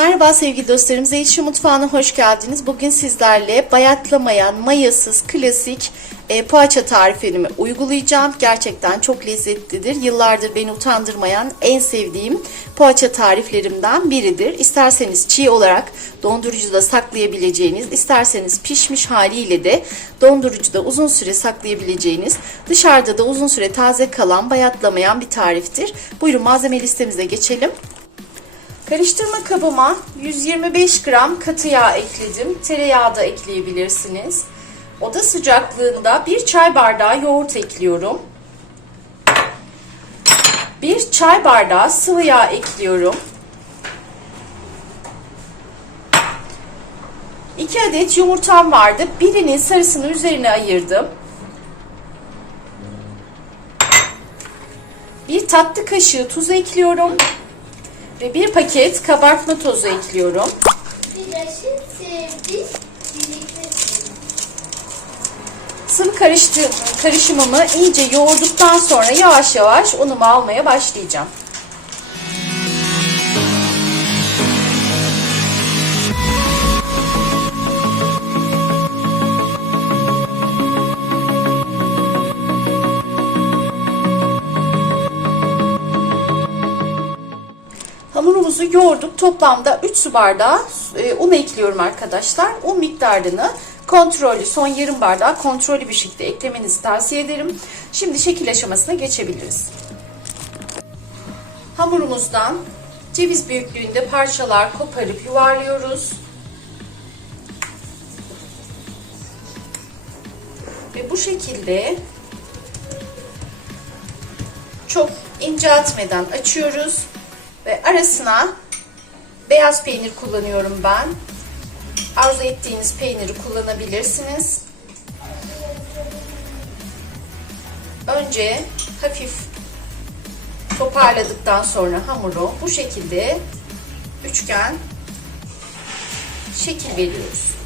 Merhaba sevgili dostlarım. Zeyşi Mutfağı'na hoş geldiniz. Bugün sizlerle bayatlamayan, mayasız, klasik e, poğaça tarifimi uygulayacağım. Gerçekten çok lezzetlidir. Yıllardır beni utandırmayan en sevdiğim poğaça tariflerimden biridir. İsterseniz çiğ olarak dondurucuda saklayabileceğiniz, isterseniz pişmiş haliyle de dondurucuda uzun süre saklayabileceğiniz, dışarıda da uzun süre taze kalan, bayatlamayan bir tariftir. Buyurun malzeme listemize geçelim. Karıştırma kabıma 125 gram katı yağ ekledim. Tereyağı da ekleyebilirsiniz. Oda sıcaklığında bir çay bardağı yoğurt ekliyorum. Bir çay bardağı sıvı yağ ekliyorum. 2 adet yumurtam vardı. Birinin sarısını üzerine ayırdım. Bir tatlı kaşığı tuz ekliyorum. Ve bir paket kabartma tozu ekliyorum. Sıvı karıştı, karışımımı iyice yoğurduktan sonra yavaş yavaş unumu almaya başlayacağım. Hamurumuzu yoğurduk. Toplamda 3 su bardağı e, un ekliyorum arkadaşlar. Un miktarını kontrollü, son yarım bardağı kontrollü bir şekilde eklemenizi tavsiye ederim. Şimdi şekil aşamasına geçebiliriz. Hamurumuzdan ceviz büyüklüğünde parçalar koparıp yuvarlıyoruz. Ve bu şekilde çok ince atmadan açıyoruz. Ve arasına beyaz peynir kullanıyorum ben. Arzu ettiğiniz peyniri kullanabilirsiniz. Önce hafif toparladıktan sonra hamuru bu şekilde üçgen şekil veriyoruz.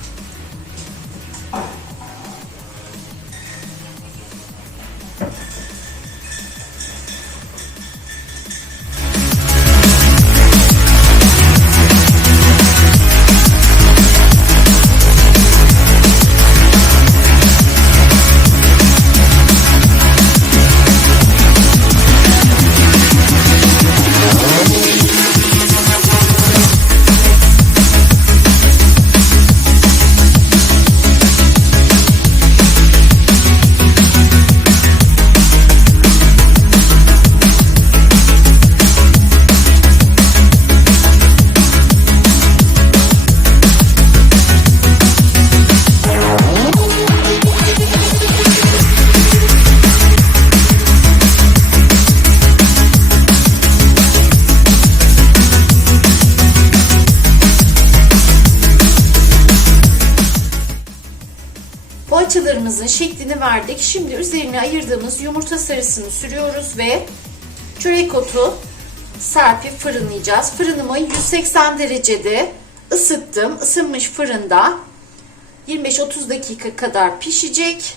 Poğaçalarımızın şeklini verdik. Şimdi üzerine ayırdığımız yumurta sarısını sürüyoruz ve çörek otu serpip fırınlayacağız. Fırınımı 180 derecede ısıttım. Isınmış fırında 25-30 dakika kadar pişecek.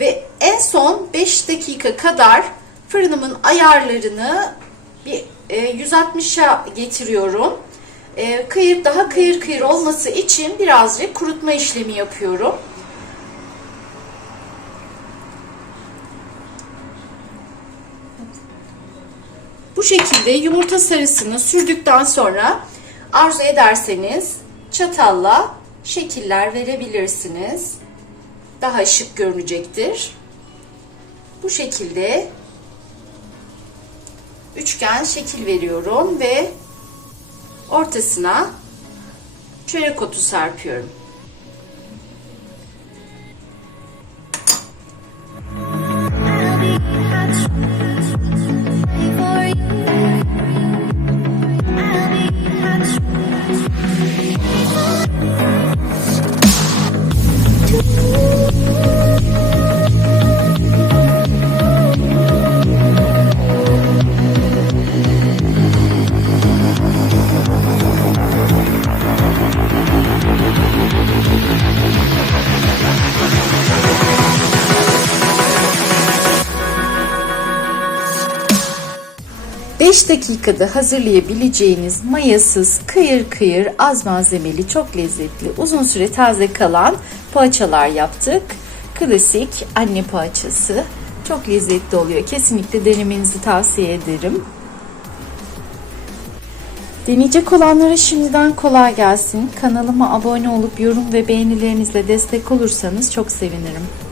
Ve en son 5 dakika kadar fırınımın ayarlarını bir 160'a getiriyorum. E, kıyır daha kıyır kıyır olması için birazcık kurutma işlemi yapıyorum. Bu şekilde yumurta sarısını sürdükten sonra arzu ederseniz çatalla şekiller verebilirsiniz. Daha şık görünecektir. Bu şekilde üçgen şekil veriyorum ve ortasına çörek otu serpiyorum. 5 dakikada hazırlayabileceğiniz mayasız, kıyır kıyır, az malzemeli, çok lezzetli, uzun süre taze kalan poğaçalar yaptık. Klasik anne poğaçası. Çok lezzetli oluyor. Kesinlikle denemenizi tavsiye ederim. Deneyecek olanlara şimdiden kolay gelsin. Kanalıma abone olup yorum ve beğenilerinizle destek olursanız çok sevinirim.